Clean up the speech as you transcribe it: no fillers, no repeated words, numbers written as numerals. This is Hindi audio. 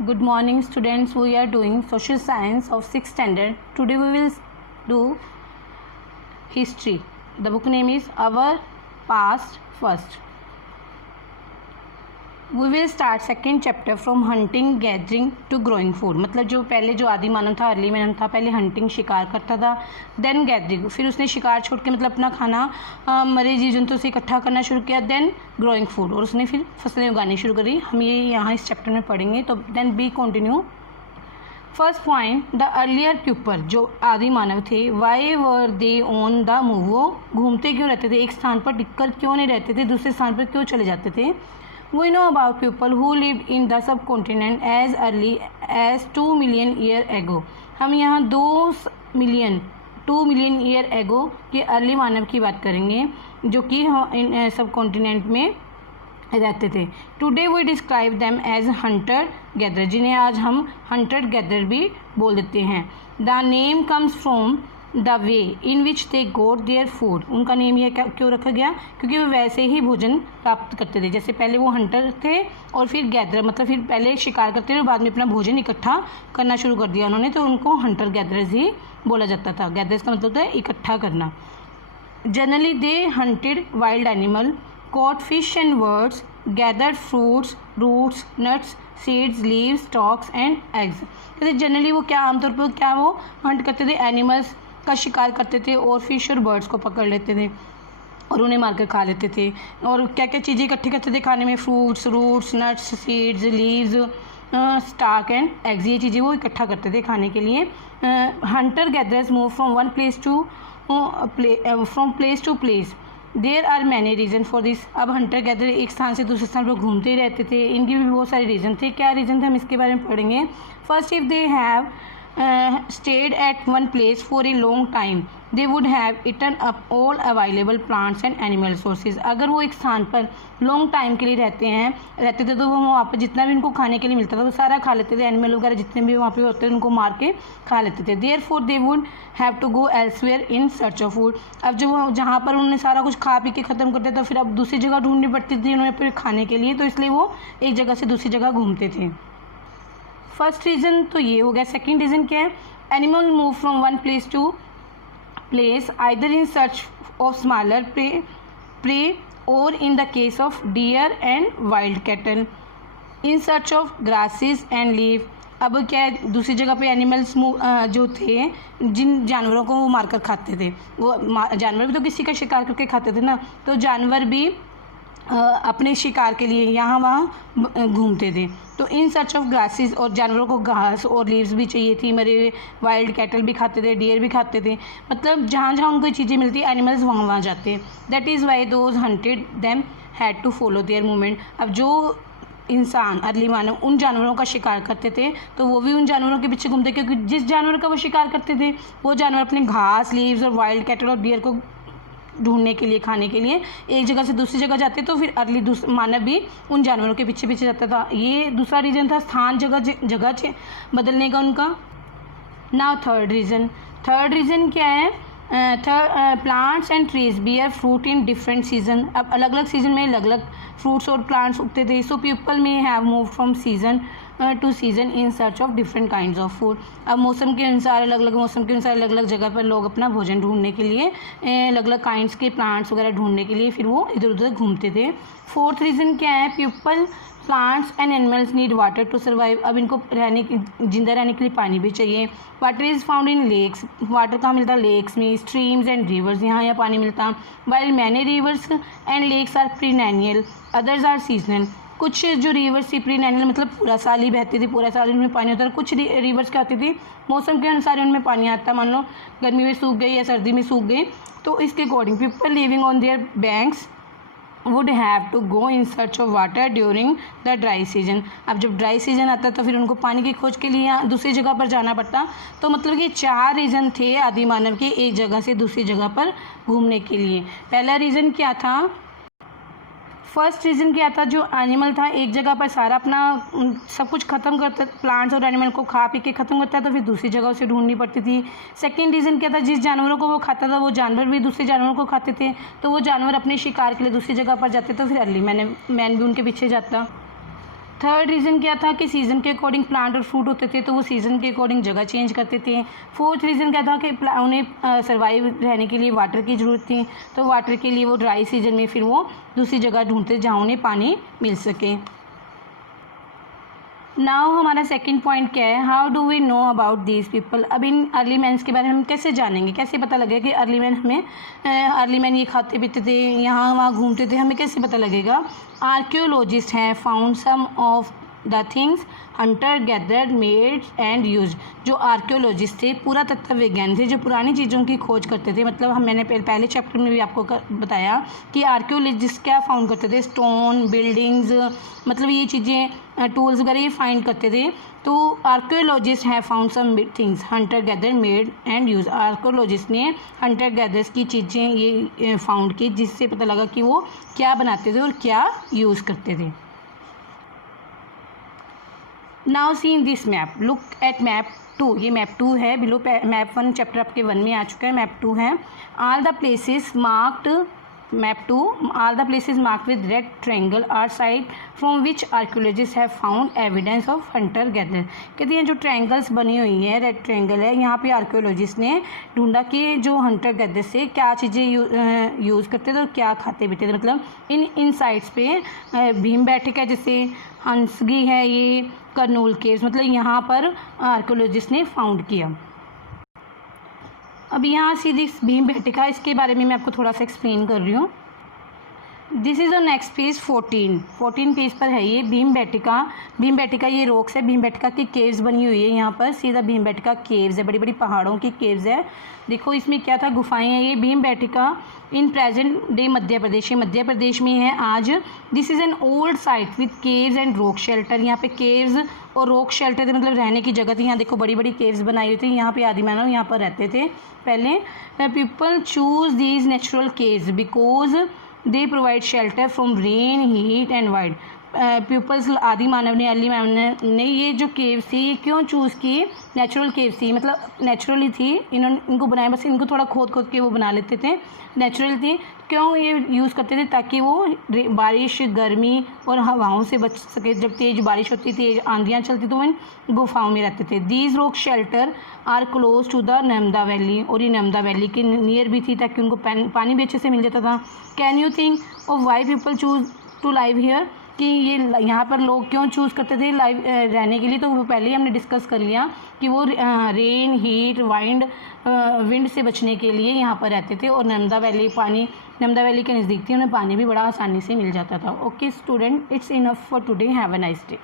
Good morning, students. We are doing social science of 6th standard. Today we will do history. The book name is Our Past First. We will start second chapter from hunting, gathering to growing food. मतलब जो आदि मानव था, अर्ली मानव था, पहले हंटिंग शिकार करता था, देन गैदरिंग, फिर उसने शिकार छोड़ के मतलब अपना खाना मरे जीव जंतु से इकट्ठा करना शुरू किया, देन ग्रोइंग फूड, और उसने फिर फसलें उगानी शुरू करी. हम ये यहाँ इस चैप्टर में पढ़ेंगे. तो then be continue. First point, the earlier people, जो आदि मानव थे, why were they on the move, वो घूमते क्यों रहते थे, एक स्थान पर टिककर क्यों नहीं रहते थे, दूसरे स्थान पर क्यों चले जाते थे. We know about people who lived in the subcontinent as early as 2 million year ago. हम यहाँ 2 मिलियन ईयर एगो के अर्ली मानव की बात करेंगे जो कि इन सब कॉन्टिनेंट में रहते थे. Today we describe them as hunter gather, जिन्हें आज हम हंटर गैदर भी बोल देते हैं. The name comes from the way in which they got their food. उनका नेम यह क्यों रखा गया, क्योंकि वे वैसे ही भोजन प्राप्त करते थे. जैसे पहले वो हंटर थे और फिर गैदर, मतलब फिर पहले शिकार करते थे और बाद में अपना भोजन इकट्ठा करना शुरू कर दिया उन्होंने, तो उनको हंटर गैदरर्स ही बोला जाता था. गैदरर्स का मतलब होता है इकट्ठा करना. Generally they hunted wild animal, caught fish and birds, gathered fruits, roots, nuts, seeds, leaves, stalks and eggs. जैसे जनरली वो क्या आमतौर पर क्या वो हंट करते थे, एनिमल्स का शिकार करते थे और फिश और बर्ड्स को पकड़ लेते थे और उन्हें मारकर खा लेते थे. और क्या क्या चीज़ें इकट्ठी करते थे खाने में, fruits, roots, nuts, seeds, leaves, stalks and eggs, ये चीज़ें वो इकट्ठा करते थे खाने के लिए. Hunter gatherers move from one place to place. There are many reason for this. अब हंटर गैदर एक स्थान से दूसरे स्थान पर घूमते ही रहते थे. इनकी भी बहुत सारे रीज़न थे. क्या रीज़न थे हम इसके बारे में पढ़ेंगे. First, if they have stayed at one place for a long time, they would have eaten up all available plants and animal sources. अगर वो एक स्थान पर लॉन्ग टाइम के लिए रहते थे तो वो वहाँ पर जितना भी उनको खाने के लिए मिलता था वो सारा खा लेते थे. एनिमल वगैरह जितने भी वहाँ पे होते थे उनको मार के खा लेते थे. Therefore they would have to go elsewhere in search of food. अब जो जहाँ पर उन्होंने सारा कुछ खा पी के ख़त्म करते तो फिर अब दूसरी जगह ढूंढनी पड़ती थी उन्हें फिर खाने के लिए, तो इसलिए वो एक जगह से दूसरी जगह घूमते थे. फर्स्ट रीज़न तो ये हो गया. सेकेंड रीज़न क्या है, animal move from one place to place either in search of smaller prey or in the case of deer and wild cattle in search of grasses and leave. अब क्या है, दूसरी जगह पे एनिमल्स जो थे, जिन जानवरों को वो मारकर खाते थे, वो जानवर भी तो किसी का शिकार करके खाते थे ना, तो जानवर भी अपने शिकार के लिए यहाँ वहाँ घूमते थे. तो इन सर्च ऑफ ग्रासेस, और जानवरों को घास और लीव्स भी चाहिए थी, मरे हुए वाइल्ड कैटल भी खाते थे, डियर भी खाते थे, मतलब जहाँ जहाँ उनको चीज़ें मिलती एनिमल्स वहाँ वहाँ जाते. That is why those hunted them had to follow their movement. अब जो इंसान अर्ली मानव उन जानवरों का शिकार करते थे तो वो भी उन जानवरों के पीछे घूमते, क्योंकि जिस जानवर का वो शिकार करते थे वो जानवर अपने घास, लीव्स और वाइल्ड कैटल और डियर को ढूंढने के लिए, खाने के लिए एक जगह से दूसरी जगह जाते, तो फिर अर्ली मानव भी उन जानवरों के पीछे पीछे जाता था. ये दूसरा रीज़न था, स्थान जगह बदलने का उनका. नाउ थर्ड रीज़न क्या है. Plants and trees bear fruit in different season. अब अलग अलग सीजन में अलग अलग फ्रूट्स और प्लांट्स उगते थे. सो पीपल में have move from season two season in search of different kinds of food. अब मौसम के अनुसार अलग अलग जगह पर लोग अपना भोजन ढूंढने के लिए, अलग अलग काइंड्स के प्लांट्स वगैरह ढूंढने के लिए फिर वो इधर उधर घूमते थे. फोर्थ रीज़न क्या है, people, plants and animals need water to survive. अब इनको जिंदा रहने के लिए पानी भी चाहिए. Water is found in lakes. Water कहाँ मिलता है, लेक्स में. स्ट्रीम्स एंड रिवर्स, यहाँ पानी मिलता. While many rivers and lakes are perennial, others are seasonal. कुछ जो रिवर्स थी प्रीनेनियल मतलब पूरा साल ही बहती थी, पूरा साल उनमें पानी होता था. कुछ रिवर्स क्या होती थी, मौसम के अनुसार उनमें पानी आता, मान लो गर्मी में सूख गई या सर्दी में सूख गई, तो इसके according people living on their banks would have to go in search of water during the dry season. अब जब ड्राई सीजन आता तो फिर उनको पानी की खोज के लिए दूसरी जगह पर जाना पड़ता. तो मतलब कि 4 रीज़न थे आदि मानव के एक जगह से दूसरी जगह पर घूमने के लिए. पहला रीज़न क्या था, फर्स्ट रीज़न क्या था, जो एनिमल था एक जगह पर सारा अपना सब कुछ ख़त्म करता, प्लांट्स और एनिमल को खा पी के ख़त्म करता तो फिर दूसरी जगह उसे ढूंढनी पड़ती थी. सेकंड रीज़न क्या था, जिस जानवरों को वो खाता था वो जानवर भी दूसरे जानवरों को खाते थे, तो वो जानवर अपने शिकार के लिए दूसरी जगह पर जाते तो फिर अर्ली मैन भी उनके पीछे जाता. थर्ड रीज़न क्या था कि सीज़न के अकॉर्डिंग प्लांट और फ्रूट होते थे, तो वो सीज़न के अकॉर्डिंग जगह चेंज करते थे। फोर्थ रीज़न क्या था कि उन्हें सर्वाइव रहने के लिए वाटर की ज़रूरत थी, तो वाटर के लिए वो ड्राई सीज़न में फिर वो दूसरी जगह ढूंढते जहाँ उन्हें पानी मिल सके। नाउ हमारा सेकंड पॉइंट क्या है, how do we know about these people. अब इन अर्ली मैन्स के बारे में हम कैसे जानेंगे, कैसे पता लगेगा कि अर्ली मैन हमें अर्ली मैन ये खाते पीते थे, यहाँ वहाँ घूमते थे, हमें कैसे पता लगेगा। Archaeologist have found some of the things hunter gathered made and use. जो आर्कियोलॉजिस्ट थे, पुरातत्व विज्ञानी थे, जो पुरानी चीज़ों की खोज करते थे, मतलब मैंने पहले चैप्टर में भी आपको बताया कि आर्कियोलॉजिस्ट क्या फाउंड करते थे, स्टोन, बिल्डिंग्स, मतलब ये चीज़ें, टूल्स वगैरह ये फाइंड करते थे। तो archaeologist have found some things hunter gather made and use. Archaeologist ने हंटर गैदर्स की चीज़ें ये फाउंड की, जिससे पता लगा कि वो क्या बनाते थे और क्या यूज़ करते थे। Now see in this map, look at map 2। ये मैप 2 है, बिलो मैप 1 चैप्टर आपके 1 में आ चुका है, मैप 2 है। All the places marked, map 2, all the places marked with red triangle are site from which archaeologist have found evidence of hunter gather. कहते हैं जो ट्रायंगल्स बनी हुई हैं, रेड ट्रायंगल है, यहाँ पे आर्कियोलॉजिस्ट ने ढूंढा कि जो हंटर गैदर से क्या चीज़ें यूज़ करते थे और क्या खाते पीते थे। मतलब इन साइट्स पे भीमबेटका जैसे हंसगी है, ये करनूल केव्स, मतलब यहाँ पर आर्कियोलॉजिस्ट ने फाउंड किया। अब यहाँ सीधी भीमबेटका, इसके बारे में मैं आपको थोड़ा सा एक्सप्लेन कर रही हूँ। This is on next page 14 page पर है ये भीमबेटका ये रॉक्स है, भीमबेटका की केव्स बनी हुई है। यहाँ पर सीधा भीमबेटका केव्स है, बड़ी बड़ी पहाड़ों की केव्स है। देखो इसमें क्या था, गुफाएं हैं। ये Bhimbetka in present day Madhya Pradesh में है आज। This is an old site with caves and rock shelter. यहाँ पे केव्स और रॉक शेल्टर थे, मतलब रहने की जगह थी। यहाँ देखो बड़ी बड़ी केव्स बनाई हुई थी, यहाँ पे आदि मानव यहाँ पर रहते थे पहले। People choose these natural caves because they provide shelter from rain, heat and wind. Peoples आदि मानव ने, अर्ली मानव ने ये जो केव्स थी ये क्यों चूज़ की, नेचुरल केव्स थी, मतलब नेचुरली थी, इनको बनाया, बस इनको थोड़ा खोद के वो बना लेते थे, नेचुरल थी। क्यों ये यूज़ करते थे, ताकि वो बारिश, गर्मी और हवाओं से बच सके। जब तेज़ बारिश होती, तेज़ आंधियाँ चलती, तो वो इन गुफाओं में रहते थे। These rock shelter are close to the Narmada valley, और ये नर्मदा वैली के नियर भी थी, ताकि उनको पानी भी अच्छे से मिल जाता था। Can you think of why people choose to live here, कि ये यहाँ पर लोग क्यों चूज़ करते थे लाइव रहने के लिए। तो वो पहले ही हमने डिस्कस कर लिया कि वो रेन, हीट, विंड से बचने के लिए यहाँ पर रहते थे, और नर्मदा वैली के नज़दीक थी, उन्हें पानी भी बड़ा आसानी से मिल जाता था। Okay student, it's enough for today, have a nice day.